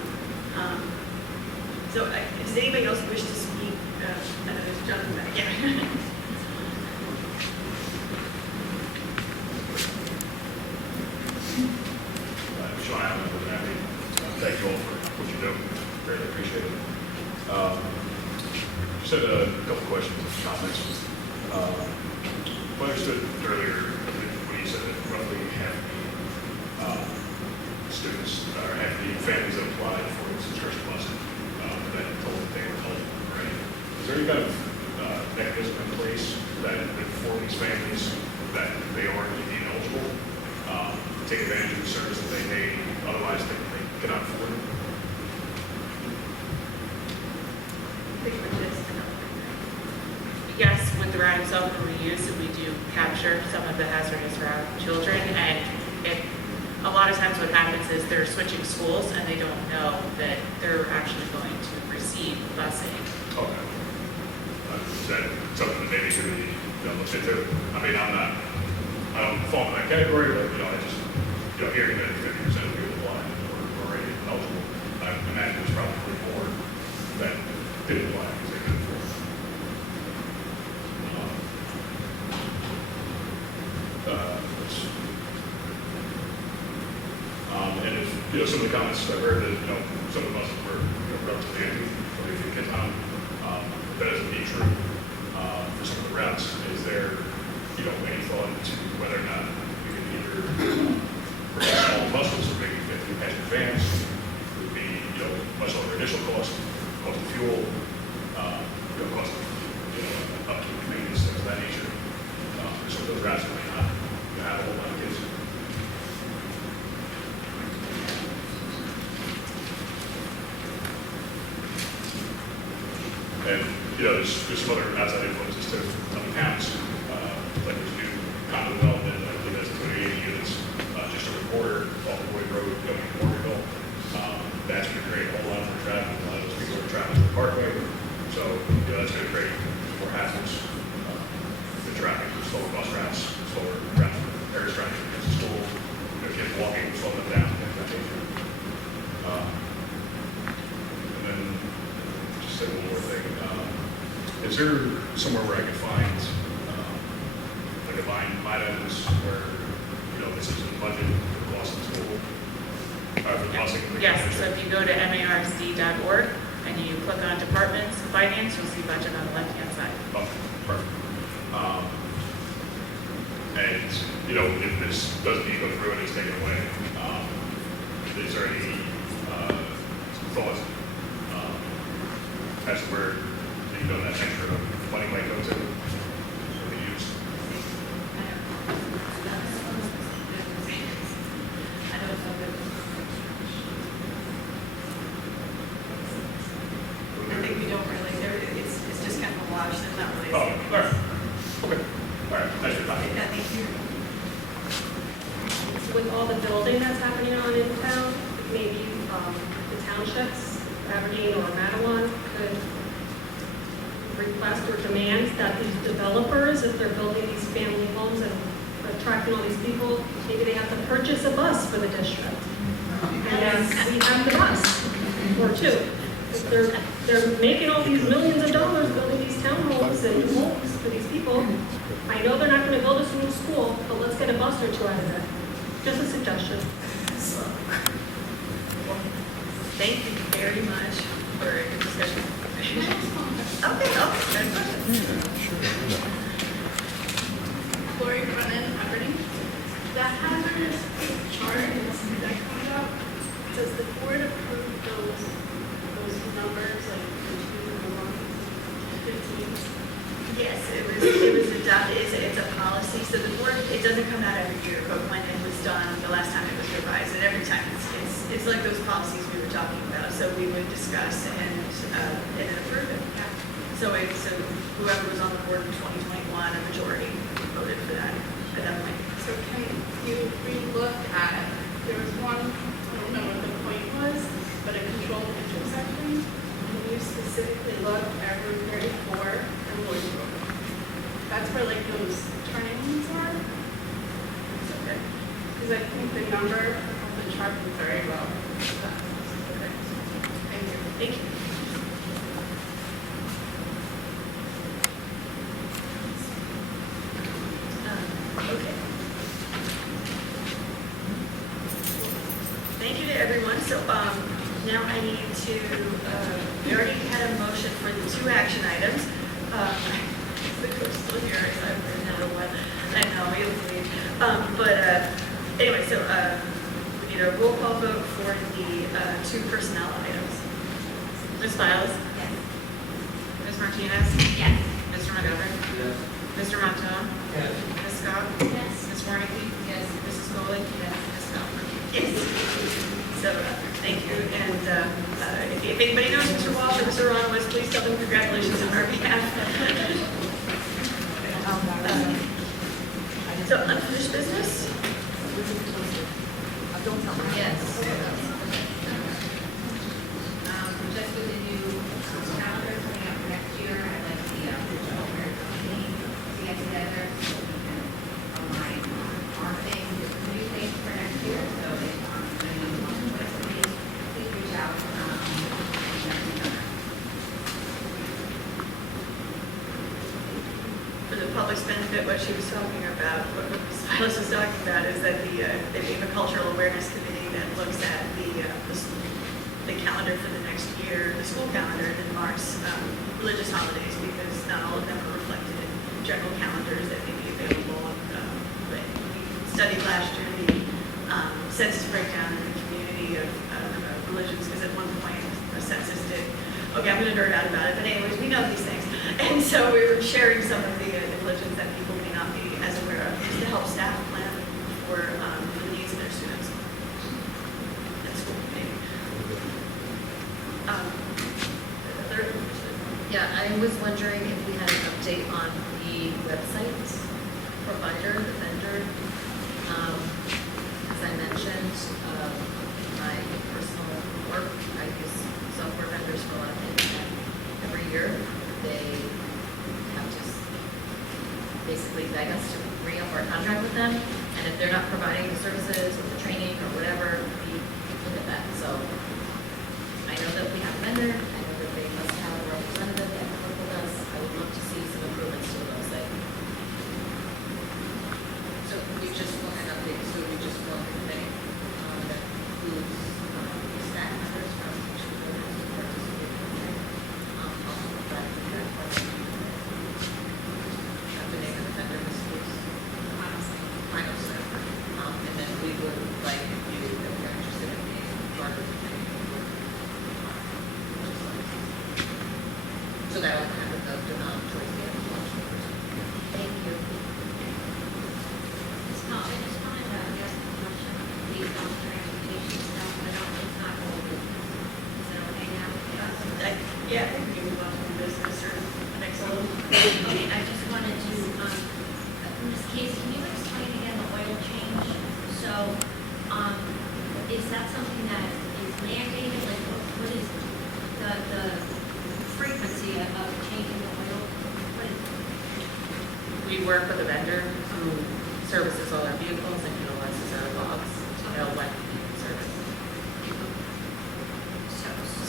Does anybody else wish to speak? I know there's a gentleman back here. Thank you all for what you do. Greatly appreciate it. Just had a couple questions and comments. If I understood earlier when you said that roughly half the students or half the families that applied for the subscription busing that told that they were eligible, right? Is there any kind of mechanism in place that for these families that they are indeed eligible take advantage of the service that they may otherwise they cannot afford? Yes, with the route itself and reuse, we do capture some of the hazardous route children, and a lot of times what happens is they're switching schools and they don't know that they're actually going to receive busing. Okay. Is that something that maybe should be looked into? I mean, I don't fall in that category, but I just hearing that 50% of people applying were already eligible, I imagine there's probably more that didn't apply because they couldn't afford it. And if some of the comments I've heard that some of the buses were relatively empty, so they could get on. That isn't be true for some of the routes. Is there any thought into whether or not we could either purchase small buses or maybe 50 passenger vans? It would be much lower initial cost of fuel, cost of upkeep, maintenance, things of that nature. Some of those routes may not have a whole lot of kids. And there's some other outside influences to other towns, like there's new condo development, I believe that's 280 units, just over the border, off the Boyd Road, going to Morganville. That's going to create a whole lot more traffic. A lot of those people are traveling to the Parkway, so that's going to create more hazards. The traffic, slower bus routes, slower routes for parents trying to get to school, kids walking, slow them down, things of that nature. And then just say one more thing. Is there somewhere where I can find like a line items where this is in the budget for the cost of the school? For the busing? Yes, so if you go to MARSD.org and you click on departments, finance, you'll see budget on the left-hand side. Okay, perfect. And, you know, if this does need to go through and it's taken away, is there any thought as to where, you know, that extra money might go to, or be used? I think we don't really, it's just kind of a wash, there's not really. Oh, all right. Okay. All right, thanks for your time. Yeah, thank you. With all the building that's happening on in town, maybe the townships, Aberdeen or Madawan, could request or demand that these developers, if they're building these family homes and attracting all these people, maybe they have to purchase a bus for the district. And then we have the bus, or two. If they're making all these millions of dollars building these townhomes and homes for these people. I know they're not gonna build us a new school, but let's get a bus or two out of it. Just a suggestion. Thank you very much for your discussion. Okay, Lori Brennan, Aberdeen. That hazardous chart that comes up, does the board approve those numbers, like the 2, 1, 15? Yes, it was adopted, it's a policy, so the board, it doesn't come out every year, but when it was done, the last time it was revised, and every time it's like those policies we were talking about, so we would discuss and approve it. Yeah. So whoever was on the board in 2021, a majority voted for that at that point. So can you re-look at, there was one, I don't know what the point was, but a controlled intersection. Can you specifically look at Route 34 and Lloyd Road? That's where like those turning lanes are. Okay. Because I think the number of the chart was very low. Okay. Thank you. Thank you. Okay. Thank you to everyone. So now I need to, we already had a motion for the 2 action items. The coach's still here, so I've written out one. I know, he was late. But anyway, so we need a roll call vote for the 2 personnel items. Ms. Biles? Yes. Ms. Martinez? Yes. Mr. McGovern? Yes. Mr. Montone? Yes. Ms. Scott? Yes. Ms. Warnicki? Yes. Mrs. Foley? Yes. Ms. Falconer? Yes. So, thank you. And if anybody knows Mr. Walsh or Mr. Ron West, please tell them congratulations on our behalf. So, unfinished business? Yes. Just with the new calendar coming up for next year, I'd like the committee to get together so we can align on our thing, new things for next year. So if anyone wants to put something, please reach out. For the public's benefit, what she was talking about, what Ms. Silas was talking about is that the Cultural Awareness Committee that looks at the calendar for the next year, the school calendar, and then marks religious holidays, because not all of them are reflected in general calendars that may be available. But we studied last year the census breakdown in the community of religions, because at one point the census did, okay, I'm going to nerd out about it, but anyways, we know these things. And so we were sharing some of the religions that people may not be as aware of, just to help staff plan for the needs of their students and school committee. Yeah, I was wondering if we had an update on the website provider, the vendor. As I mentioned, my personal work, I use software vendors for a lot of things. And every year, they have to basically beg us to re-up our contract with them. And if they're not providing the services or the training or whatever, we look at that. So I know that we have a vendor. I know that they must have a representative that can work with us. I would love to see some improvements to the website. So we just want an update, so we just want a committee that includes staff members from each of the participants. that will happen of the non-choice vehicles. Thank you. It's not, I just wanted to ask a question based on transportation stuff, but it's not all business. Is it okay now? Yeah, I think we can move on to the business or next level. Okay, I just wanted to, Ms. Case, can you explain again the oil change? So, is that something that is mandated, like, what is the frequency of changing the oil? What is, We work with a vendor who services all our vehicles and utilizes our logs to know when we need service.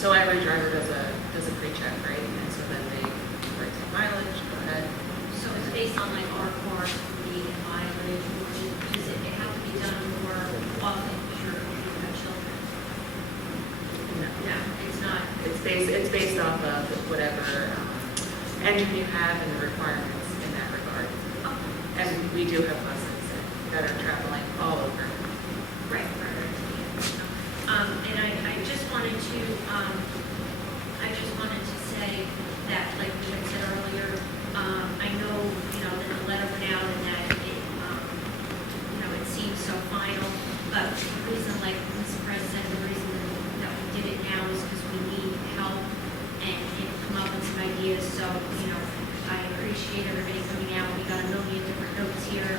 So every driver does a pre-check, right? And so then they write some mileage, go ahead. so it's based on like our car, the mileage, or does it have to be done more often because you have children? No, it's not. It's based off of whatever engine you have and the requirements in that regard. And we do have buses that are traveling all over. Right. And I just wanted to say that, like we had said earlier, I know, that the letter went out and that it, it seems so final, but the reason, like Ms. Perez said, the reason that we did it now is because we need help and come up with some ideas, so, I appreciate everybody coming out, we got a million different notes here,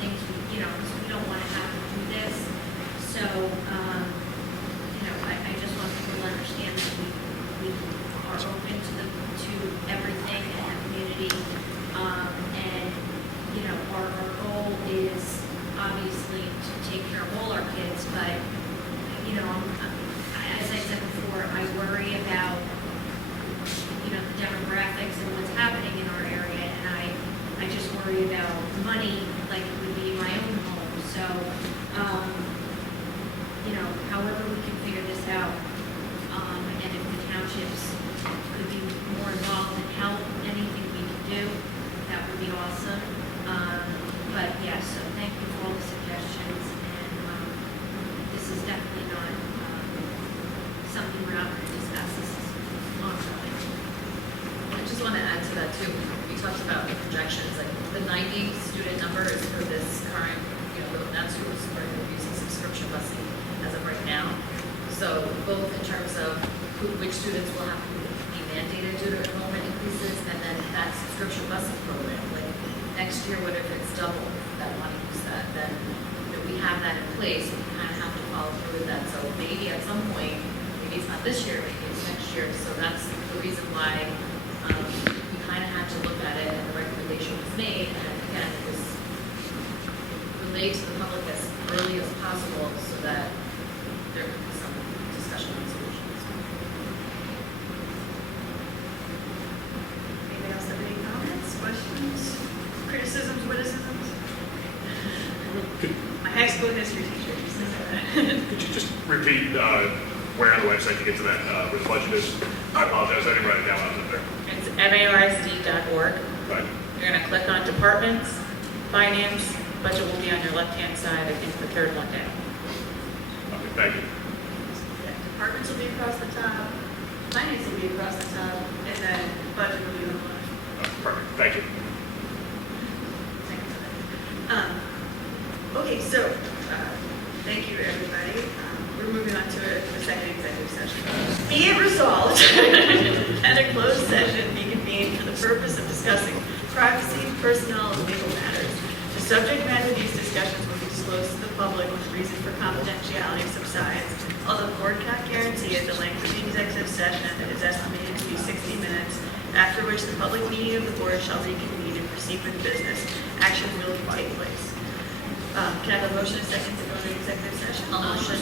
things, because we don't want to have to do this, so, I just want people to understand that we are open to everything in the community. And, our goal is obviously to take care of all our kids, but, as I said before, I worry about, the demographics and what's happening in our area, and I just worry about money like it would be my own home. So, however we can figure this out, and if the townships could be more involved and help anything we can do, that would be awesome. But yeah, so thank you for all the suggestions, and this is definitely not something we're not going to discuss. This is ongoing. I just want to add to that too. We talked about the projections, like the 90 student number is for this current, that's who is using subscription busing as of right now. So both in terms of which students will have to be mandated due to enrollment increases, and then that subscription busing program. Like next year, what if it's double that want to use that? Then we have that in place, and we kind of have to follow through with that. So maybe at some point, maybe it's not this year, maybe it's next year. So that's the reason why we kind of had to look at it, and the recommendation was made. And again, it was relayed to the public as early as possible so that there could be some discussion on solutions. Anybody else have any comments, questions, criticisms, witticisms? My high school history teacher used to say that. Could you just repeat where on the website to get to that, where the budget is? I apologize, I didn't write it down when I was up there. It's MARSD.org. Right. You're going to click on Departments, Finance, budget will be on your left-hand side, I think the third one down. Okay, thank you. Departments will be across the top, finance will be across the top, and then budget will be on the left. Perfect, thank you. Okay, so, thank you, everybody. We're moving on to a second executive session. Be it resolved that a closed session be convened for the purpose of discussing privacy, personnel, and legal matters. The subject matter of these discussions will be disclosed to the public when the reason for confidentiality subsides. Although the board cannot guarantee it, the length of the executive session is estimated to be 60 minutes, after which the public meeting of the board shall reconvene and proceed with business. Action will take place. Can I have a motion and a second to go into executive session? I'll motion.